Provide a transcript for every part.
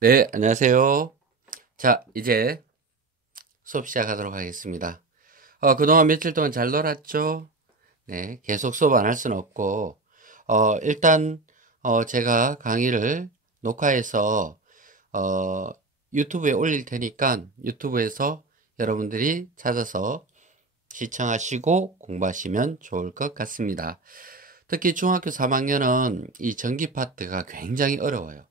네, 안녕하세요. 자, 이제 수업 시작하도록 하겠습니다. 그동안 며칠 동안 잘 놀았죠? 네, 계속 수업 안 할 수는 없고, 일단, 제가 강의를 녹화해서, 어, 유튜브에 올릴 테니까 유튜브에서 여러분들이 찾아서 시청하시고 공부하시면 좋을 것 같습니다. 특히 중학교 3학년은 이 전기 파트가 굉장히 어려워요.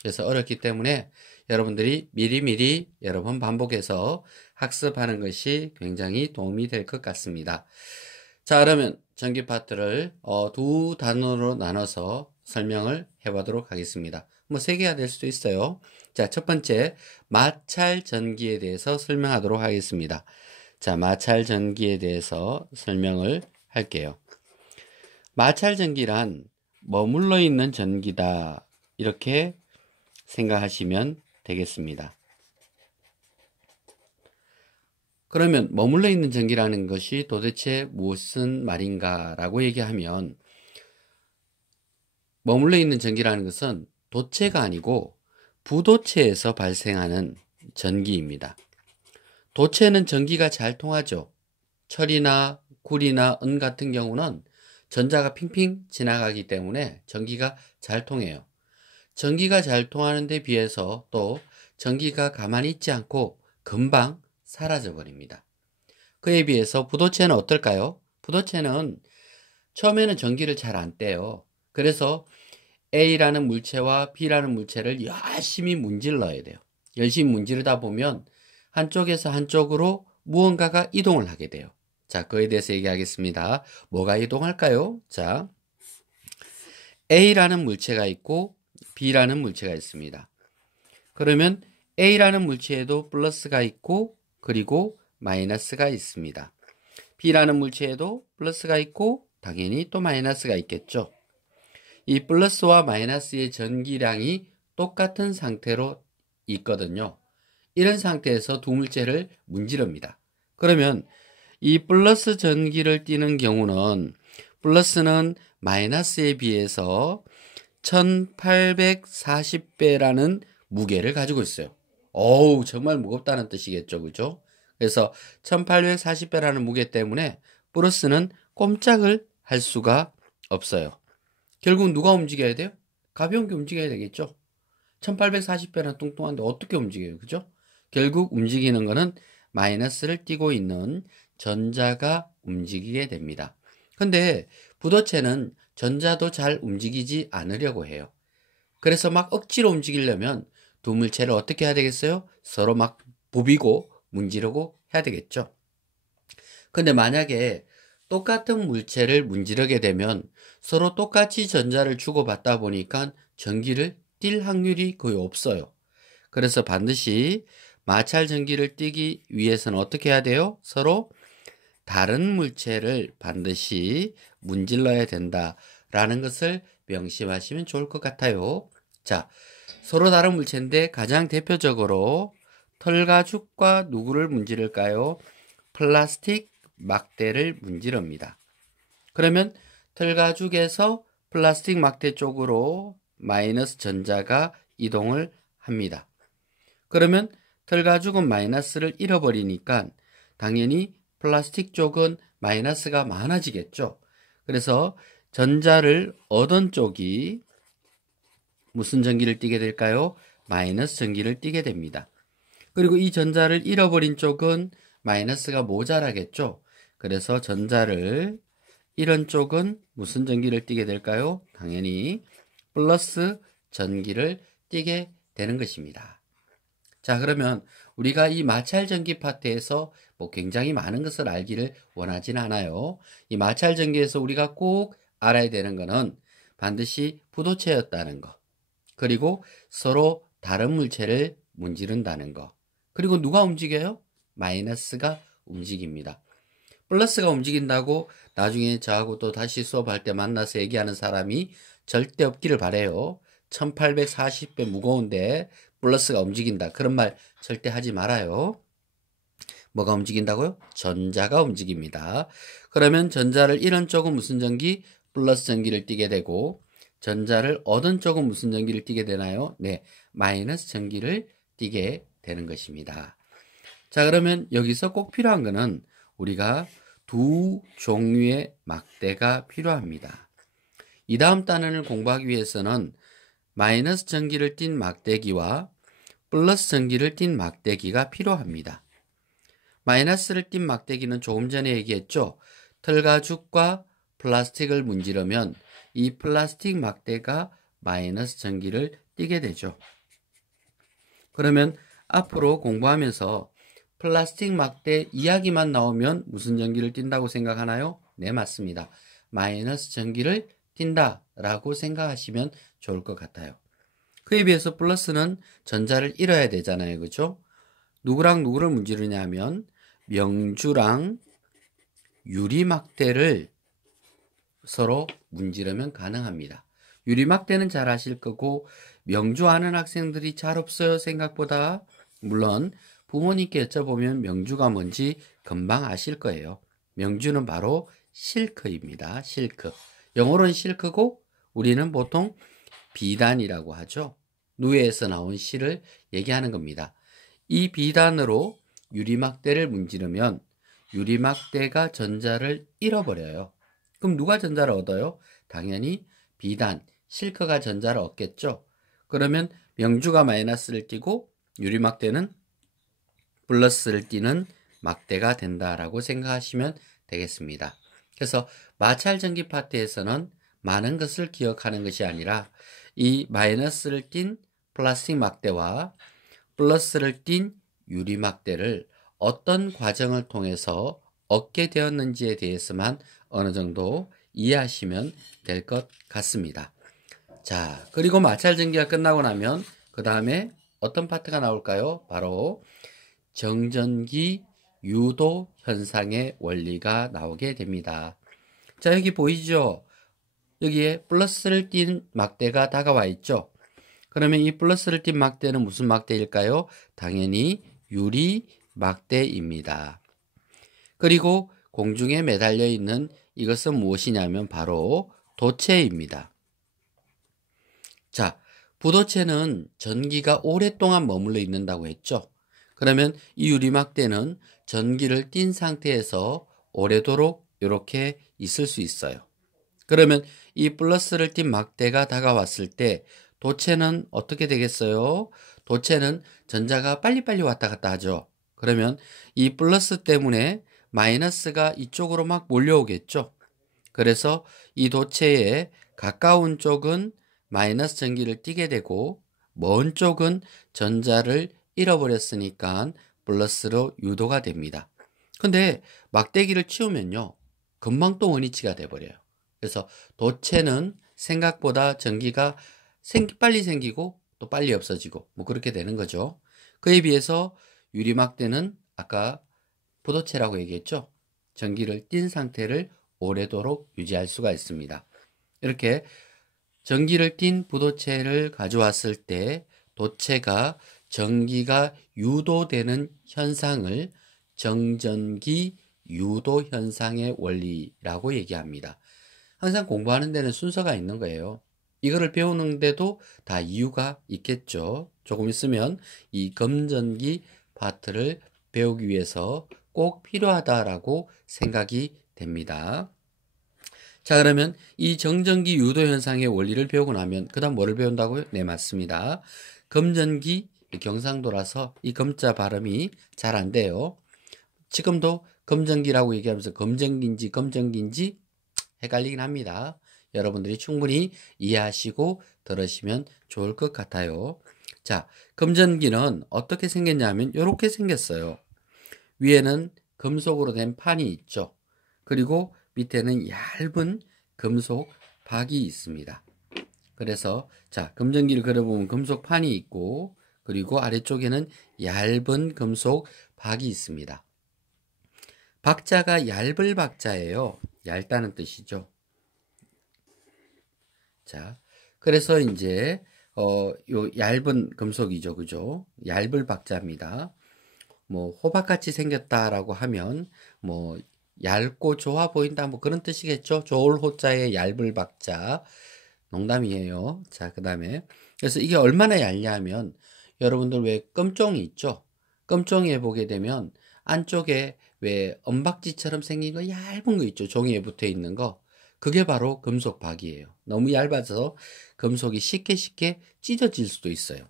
그래서 어렵기 때문에 여러분들이 미리미리 여러 번 반복해서 학습하는 것이 굉장히 도움이 될 것 같습니다. 자, 그러면 전기 파트를 두 단어로 나눠서 설명을 해보도록 하겠습니다. 뭐 세 개가 될 수도 있어요. 자, 첫 번째 마찰 전기에 대해서 설명하도록 하겠습니다. 자, 마찰 전기에 대해서 설명을 할게요. 마찰 전기란 머물러 있는 전기다. 이렇게 생각하시면 되겠습니다. 그러면 머물러 있는 전기라는 것이 도대체 무슨 말인가 라고 얘기하면, 머물러 있는 전기라는 것은 도체가 아니고 부도체에서 발생하는 전기입니다. 도체는 전기가 잘 통하죠. 철이나 구리나 은 같은 경우는 전자가 핑핑 지나가기 때문에 전기가 잘 통해요. 전기가 잘 통하는 데 비해서 또 전기가 가만히 있지 않고 금방 사라져 버립니다. 그에 비해서 부도체는 어떨까요? 부도체는 처음에는 전기를 잘 안 떼요. 그래서 A라는 물체와 B라는 물체를 열심히 문질러야 돼요. 열심히 문지르다 보면 한쪽에서 한쪽으로 무언가가 이동을 하게 돼요. 자, 그에 대해서 얘기하겠습니다. 뭐가 이동할까요? 자, A라는 물체가 있고 B라는 물체가 있습니다. 그러면 A라는 물체에도 플러스가 있고 그리고 마이너스가 있습니다. B라는 물체에도 플러스가 있고 당연히 또 마이너스가 있겠죠. 이 플러스와 마이너스의 전기량이 똑같은 상태로 있거든요. 이런 상태에서 두 물체를 문지릅니다. 그러면 이 플러스 전기를 띠는 경우는 플러스는 마이너스에 비해서 1840배라는 무게를 가지고 있어요. 어우, 정말 무겁다는 뜻이겠죠. 그죠? 그래서 1840배라는 무게 때문에 플러스는 꼼짝을 할 수가 없어요. 결국 누가 움직여야 돼요? 가벼운 게 움직여야 되겠죠? 1840배나 뚱뚱한데 어떻게 움직여요? 그죠? 결국 움직이는 거는 마이너스를 띠고 있는 전자가 움직이게 됩니다. 근데 부도체는 전자도 잘 움직이지 않으려고 해요. 그래서 막 억지로 움직이려면 두 물체를 어떻게 해야 되겠어요? 서로 막 부비고 문지르고 해야 되겠죠. 근데 만약에 똑같은 물체를 문지르게 되면 서로 똑같이 전자를 주고받다 보니까 전기를 띌 확률이 거의 없어요. 그래서 반드시 마찰 전기를 띠기 위해서는 어떻게 해야 돼요? 서로 다른 물체를 반드시 문질러야 된다라는 것을 명심하시면 좋을 것 같아요. 자, 서로 다른 물체인데 가장 대표적으로 털가죽과 누구를 문지를까요? 플라스틱 막대를 문지릅니다. 그러면 털가죽에서 플라스틱 막대 쪽으로 마이너스 전자가 이동을 합니다. 그러면 털가죽은 마이너스를 잃어버리니까 당연히 플라스틱 쪽은 마이너스가 많아지겠죠. 그래서 전자를 얻은 쪽이 무슨 전기를 띠게 될까요? 마이너스 전기를 띠게 됩니다. 그리고 이 전자를 잃어버린 쪽은 마이너스가 모자라겠죠. 그래서 전자를 잃은 쪽은 무슨 전기를 띠게 될까요? 당연히 플러스 전기를 띠게 되는 것입니다. 자, 그러면 우리가 이 마찰 전기 파트에서 뭐 굉장히 많은 것을 알기를 원하진 않아요. 이 마찰 전기에서 우리가 꼭 알아야 되는 것은 반드시 부도체였다는 것. 그리고 서로 다른 물체를 문지른다는 것. 그리고 누가 움직여요? 마이너스가 움직입니다. 플러스가 움직인다고 나중에 저하고 또 다시 수업할 때 만나서 얘기하는 사람이 절대 없기를 바래요. 1840배 무거운데 플러스가 움직인다. 그런 말 절대 하지 말아요. 뭐가 움직인다고요? 전자가 움직입니다. 그러면 전자를 잃은 쪽은 무슨 전기? 플러스 전기를 띠게 되고, 전자를 얻은 쪽은 무슨 전기를 띠게 되나요? 네, 마이너스 전기를 띠게 되는 것입니다. 자, 그러면 여기서 꼭 필요한 거는 우리가 두 종류의 막대가 필요합니다. 이 다음 단원을 공부하기 위해서는 마이너스 전기를 띤 막대기와 플러스 전기를 띤 막대기가 필요합니다. 마이너스를 띤 막대기는 조금 전에 얘기했죠. 털가죽과 플라스틱을 문지르면 이 플라스틱 막대가 마이너스 전기를 띠게 되죠. 그러면 앞으로 공부하면서 플라스틱 막대 이야기만 나오면 무슨 전기를 띈다고 생각하나요? 네, 맞습니다. 마이너스 전기를 띈다라고 생각하시면 좋을 것 같아요. 그에 비해서 플러스는 전자를 잃어야 되잖아요. 그죠? 누구랑 누구를 문지르냐 하면 명주랑 유리막대를 서로 문지르면 가능합니다. 유리막대는 잘 아실 거고 명주 아는 학생들이 잘 없어요. 생각보다. 물론 부모님께 여쭤보면 명주가 뭔지 금방 아실 거예요. 명주는 바로 실크입니다. 실크. 영어로는 실크고 우리는 보통 비단이라고 하죠. 누에에서 나온 실을 얘기하는 겁니다. 이 비단으로 유리막대를 문지르면 유리막대가 전자를 잃어버려요. 그럼 누가 전자를 얻어요? 당연히 비단, 실크가 전자를 얻겠죠. 그러면 명주가 마이너스를 띠고 유리막대는 플러스를 띠는 막대가 된다라고 생각하시면 되겠습니다. 그래서 마찰 전기 파트에서는 많은 것을 기억하는 것이 아니라 이 마이너스를 띤 플라스틱 막대와 플러스를 띤 유리 막대를 어떤 과정을 통해서 얻게 되었는지에 대해서만 어느 정도 이해하시면 될 것 같습니다. 자, 그리고 마찰 전기가 끝나고 나면 그 다음에 어떤 파트가 나올까요? 바로 정전기 유도 현상의 원리가 나오게 됩니다. 자, 여기 보이죠? 여기에 플러스를 띤 막대가 다가와 있죠. 그러면 이 플러스를 띤 막대는 무슨 막대일까요? 당연히 유리 막대입니다. 그리고 공중에 매달려 있는 이것은 무엇이냐면 바로 도체입니다. 자, 부도체는 전기가 오랫동안 머물러 있는다고 했죠. 그러면 이 유리막대는 전기를 띤 상태에서 오래도록 이렇게 있을 수 있어요. 그러면 이 플러스를 띤 막대가 다가왔을 때 도체는 어떻게 되겠어요? 도체는 전자가 빨리빨리 왔다 갔다 하죠. 그러면 이 플러스 때문에 마이너스가 이쪽으로 막 몰려오겠죠. 그래서 이 도체에 가까운 쪽은 마이너스 전기를 띠게 되고 먼 쪽은 전자를 잃어버렸으니까 플러스로 유도가 됩니다. 근데 막대기를 치우면요, 금방 또 원위치가 돼버려요. 그래서 도체는 생각보다 전기가 빨리 생기고 또 빨리 없어지고 뭐 그렇게 되는 거죠. 그에 비해서 유리막대는 아까 부도체라고 얘기했죠. 전기를 띤 상태를 오래도록 유지할 수가 있습니다. 이렇게 전기를 띤 부도체를 가져왔을 때 도체가 전기가 유도되는 현상을 정전기 유도 현상의 원리라고 얘기합니다. 항상 공부하는 데는 순서가 있는 거예요. 이거를 배우는데도 다 이유가 있겠죠. 조금 있으면 이 검전기 파트를 배우기 위해서 꼭 필요하다라고 생각이 됩니다. 자, 그러면 이 정전기 유도 현상의 원리를 배우고 나면 그 다음 뭐를 배운다고요? 네, 맞습니다. 검전기, 경상도라서 이 검자 발음이 잘 안 돼요. 지금도 검전기라고 얘기하면서 검전기인지 헷갈리긴 합니다. 여러분들이 충분히 이해하시고 들으시면 좋을 것 같아요. 자, 검전기는 어떻게 생겼냐면 이렇게 생겼어요. 위에는 금속으로 된 판이 있죠. 그리고 밑에는 얇은 금속 박이 있습니다. 그래서 자, 검전기를 그려보면 금속 판이 있고 그리고 아래쪽에는 얇은 금속 박이 있습니다. 박자가 얇을 박자예요. 얇다는 뜻이죠. 자, 그래서 이제 요 얇은 금속이죠, 그죠? 얇을 박자입니다. 뭐 호박같이 생겼다라고 하면 뭐 얇고 좋아 보인다 뭐 그런 뜻이겠죠. 좋을 호자에 얇을 박자. 농담이에요. 자, 그 다음에 그래서 이게 얼마나 얇냐면 여러분들 왜 껌종이 있죠? 껌종이에 보게 되면 안쪽에 왜 은박지처럼 생긴 거 얇은 거 있죠? 종이에 붙어 있는 거. 그게 바로 금속 박이에요. 너무 얇아서 금속이 쉽게 찢어질 수도 있어요.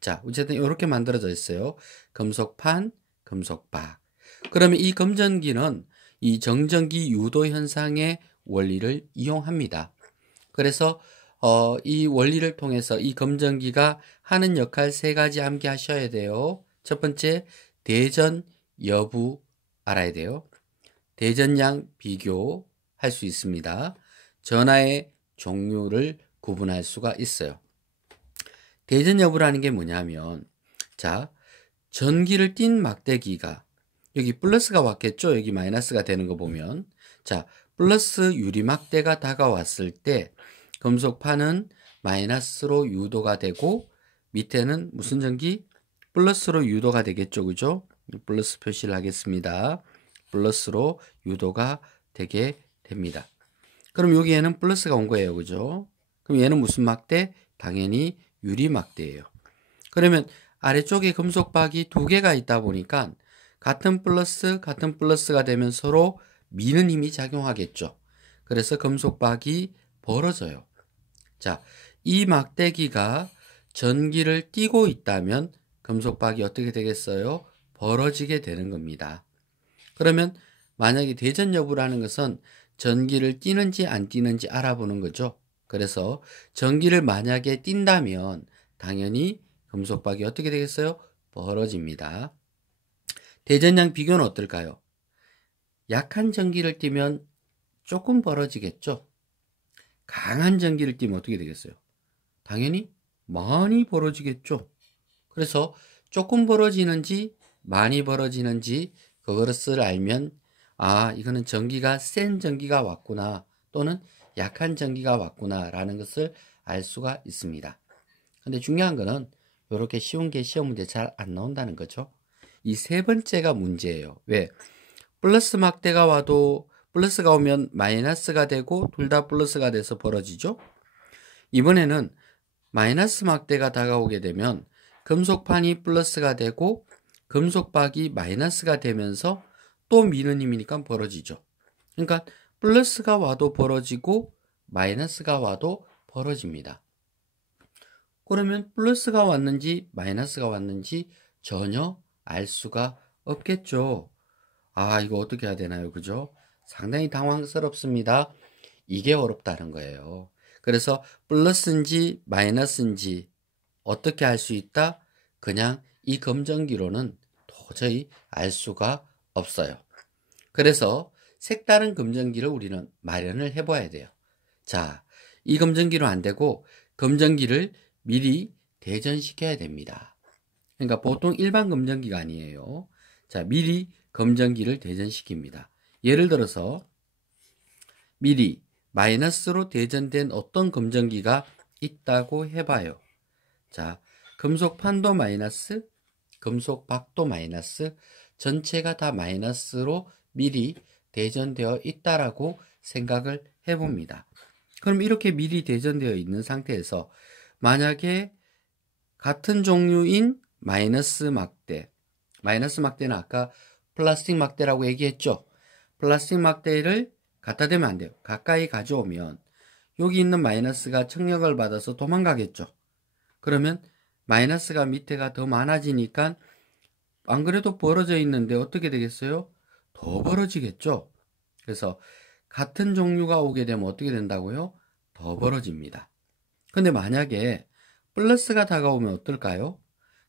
자, 어쨌든 이렇게 만들어져 있어요. 금속판, 금속박. 그러면 이 검전기는 이 정전기 유도 현상의 원리를 이용합니다. 그래서 이 원리를 통해서 이 검전기가 하는 역할 세 가지 암기하셔야 돼요. 첫 번째, 대전 여부 알아야 돼요. 대전량 비교할 수 있습니다. 전하의 종류를 구분할 수가 있어요. 대전 여부라는 게 뭐냐면, 자, 전기를 띤 막대기가 여기 플러스가 왔겠죠? 여기 마이너스가 되는 거 보면. 자, 플러스 유리막대가 다가왔을 때 금속판은 마이너스로 유도가 되고 밑에는 무슨 전기? 플러스로 유도가 되겠죠. 그죠? 플러스 표시를 하겠습니다. 플러스로 유도가 되게 됩니다. 그럼 여기에는 플러스가 온 거예요. 그죠? 그럼 얘는 무슨 막대? 당연히 유리막대예요. 그러면 아래쪽에 금속박이 두 개가 있다 보니까 같은 플러스가 되면 서로 미는 힘이 작용하겠죠. 그래서 금속박이 벌어져요. 자, 이 막대기가 전기를 띠고 있다면 금속박이 어떻게 되겠어요? 벌어지게 되는 겁니다. 그러면 만약에 대전 여부라는 것은 전기를 띠는지 안 띠는지 알아보는 거죠. 그래서 전기를 만약에 띈다면 당연히 금속박이 어떻게 되겠어요? 벌어집니다. 대전량 비교는 어떨까요? 약한 전기를 띠면 조금 벌어지겠죠? 강한 전기를 띠면 어떻게 되겠어요? 당연히 많이 벌어지겠죠? 그래서 조금 벌어지는지 많이 벌어지는지 그것을 알면 이거는 전기가 센 전기가 왔구나 또는 약한 전기가 왔구나 라는 것을 알 수가 있습니다. 근데 중요한 거는 이렇게 쉬운 게 시험 문제 잘 안 나온다는 거죠. 이 세 번째가 문제예요. 왜? 플러스 막대가 와도 플러스가 오면 마이너스가 되고 둘 다 플러스가 돼서 벌어지죠. 이번에는 마이너스 막대가 다가오게 되면 금속판이 플러스가 되고 금속박이 마이너스가 되면서 또 미는 힘이니까 벌어지죠. 그러니까 플러스가 와도 벌어지고 마이너스가 와도 벌어집니다. 그러면 플러스가 왔는지 마이너스가 왔는지 전혀 알 수가 없겠죠. 이거 어떻게 해야 되나요? 그죠? 상당히 당황스럽습니다. 이게 어렵다는 거예요. 그래서 플러스인지 마이너스인지 어떻게 알 수 있다? 그냥 이 검전기로는 도저히 알 수가 없어요. 그래서 색다른 검전기를 우리는 마련을 해봐야 돼요. 자, 이 검전기로 안 되고 검전기를 미리 대전시켜야 됩니다. 그러니까 보통 일반 검전기가 아니에요. 자, 미리 검전기를 대전시킵니다. 예를 들어서 미리 마이너스로 대전된 어떤 검전기가 있다고 해봐요. 자, 금속판도 마이너스, 금속박도 마이너스, 전체가 다 마이너스로 미리 대전되어 있다라고 생각을 해봅니다. 그럼 이렇게 미리 대전되어 있는 상태에서 만약에 같은 종류인 마이너스 막대는 아까 플라스틱 막대라고 얘기했죠. 플라스틱 막대를 갖다 대면 안 돼요. 가까이 가져오면 여기 있는 마이너스가 청력을 받아서 도망가겠죠. 그러면 마이너스가 밑에가 더 많아지니까 안 그래도 벌어져 있는데 어떻게 되겠어요? 더 벌어지겠죠. 그래서 같은 종류가 오게 되면 어떻게 된다고요? 더 벌어집니다. 근데 만약에 플러스가 다가오면 어떨까요?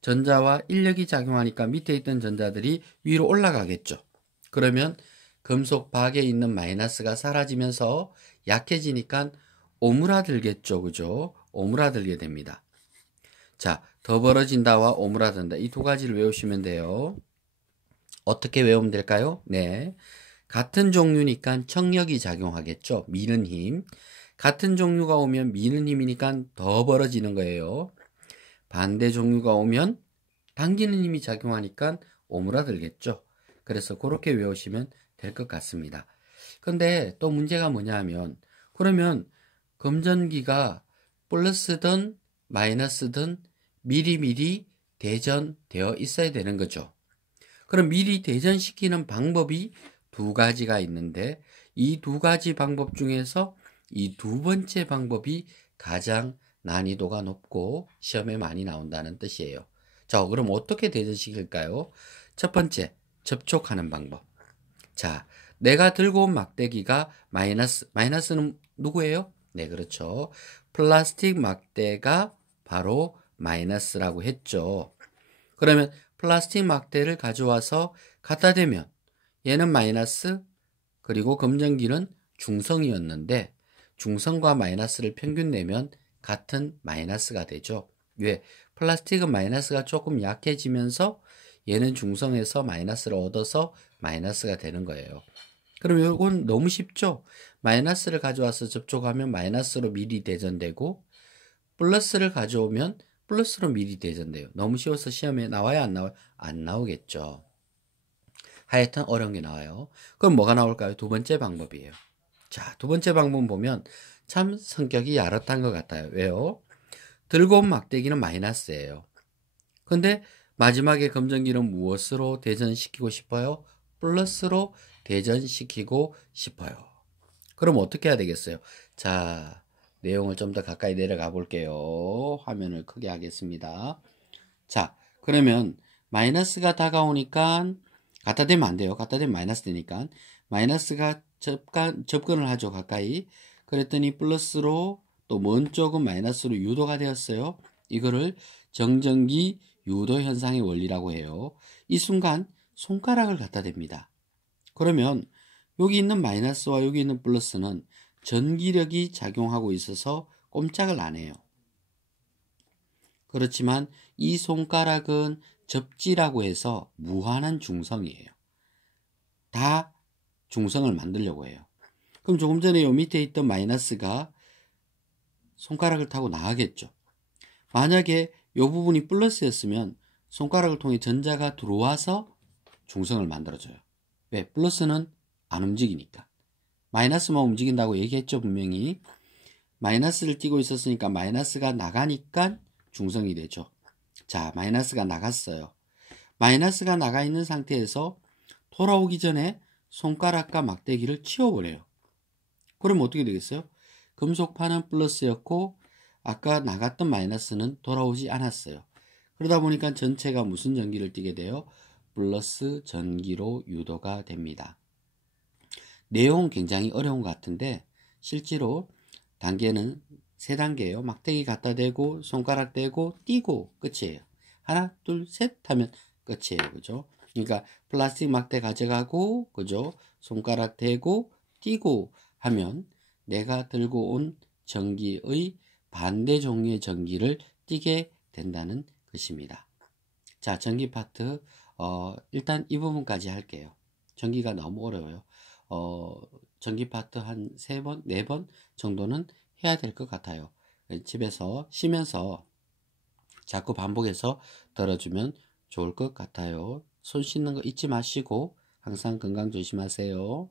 전자와 인력이 작용하니까 밑에 있던 전자들이 위로 올라가겠죠. 그러면 금속박에 있는 마이너스가 사라지면서 약해지니까 오므라들겠죠. 그죠? 오므라들게 됩니다. 자, 더 벌어진다와 오므라든다. 이 두 가지를 외우시면 돼요. 어떻게 외우면 될까요? 네. 같은 종류니까 청력이 작용하겠죠. 미는 힘. 같은 종류가 오면 미는 힘이니까 더 벌어지는 거예요. 반대 종류가 오면 당기는 힘이 작용하니까 오므라들겠죠. 그래서 그렇게 외우시면 될 것 같습니다. 근데 또 문제가 뭐냐 하면 그러면 금전기가 플러스든 마이너스든 미리미리 대전되어 있어야 되는 거죠. 그럼 미리 대전시키는 방법이 두 가지가 있는데 이 두 가지 방법 중에서 이 두 번째 방법이 가장 난이도가 높고 시험에 많이 나온다는 뜻이에요. 자, 그럼 어떻게 대전시킬까요? 첫 번째, 접촉하는 방법. 자, 내가 들고 온 막대기가 마이너스는 누구예요? 네, 그렇죠. 플라스틱 막대가 바로 마이너스라고 했죠. 그러면 플라스틱 막대를 가져와서 갖다 대면 얘는 마이너스, 그리고 검정기는 중성이었는데 중성과 마이너스를 평균 내면 같은 마이너스가 되죠. 왜? 플라스틱은 마이너스가 조금 약해지면서 얘는 중성에서 마이너스를 얻어서 마이너스가 되는 거예요. 그럼 이건 너무 쉽죠? 마이너스를 가져와서 접촉하면 마이너스로 미리 대전되고 플러스를 가져오면 플러스로 미리 대전돼요. 너무 쉬워서 시험에 나와요? 안 나와요? 안 나오겠죠. 하여튼 어려운 게 나와요. 그럼 뭐가 나올까요? 두 번째 방법이에요. 자, 두 번째 방법 보면 참 성격이 야릇한 것 같아요. 왜요? 들고 온 막대기는 마이너스예요. 근데 마지막에 검정기는 무엇으로 대전시키고 싶어요? 플러스로 대전시키고 싶어요. 그럼 어떻게 해야 되겠어요? 자, 내용을 좀 더 가까이 내려가 볼게요. 화면을 크게 하겠습니다. 자, 그러면 마이너스가 다가오니까 갖다 대면 안 돼요. 갖다 대면 마이너스 되니까 마이너스가 접근을 하죠. 가까이. 그랬더니 플러스로 또 먼 쪽은 마이너스로 유도가 되었어요. 이거를 정전기 유도 현상의 원리라고 해요. 이 순간 손가락을 갖다 댑니다. 그러면 여기 있는 마이너스와 여기 있는 플러스는 전기력이 작용하고 있어서 꼼짝을 안 해요. 그렇지만 이 손가락은 접지라고 해서 무한한 중성이에요. 다 중성을 만들려고 해요. 그럼 조금 전에 요 밑에 있던 마이너스가 손가락을 타고 나가겠죠. 만약에 이 부분이 플러스였으면 손가락을 통해 전자가 들어와서 중성을 만들어줘요. 왜? 플러스는 안 움직이니까. 마이너스만 움직인다고 얘기했죠, 분명히. 마이너스를 띄고 있었으니까 마이너스가 나가니까 중성이 되죠. 자, 마이너스가 나갔어요. 마이너스가 나가 있는 상태에서 돌아오기 전에 손가락과 막대기를 치워버려요. 그럼 어떻게 되겠어요? 금속판은 플러스였고 아까 나갔던 마이너스는 돌아오지 않았어요. 그러다 보니까 전체가 무슨 전기를 띠게 돼요? 플러스 전기로 유도가 됩니다. 내용은 굉장히 어려운 것 같은데 실제로 단계는 3단계예요. 막대기 갖다 대고 손가락 대고 띄고 끝이에요. 하나, 둘, 셋 하면 끝이에요. 그죠? 그러니까 플라스틱 막대 가져가고 그죠? 손가락 대고 띄고 하면 내가 들고 온 전기의 반대 종류의 전기를 띠게 된다는 것입니다. 자, 전기 파트 일단 이 부분까지 할게요. 전기가 너무 어려워요. 전기 파트 한 3번, 4번 정도는 해야 될 것 같아요. 집에서 쉬면서 자꾸 반복해서 들어주면 좋을 것 같아요. 손 씻는 거 잊지 마시고 항상 건강 조심하세요.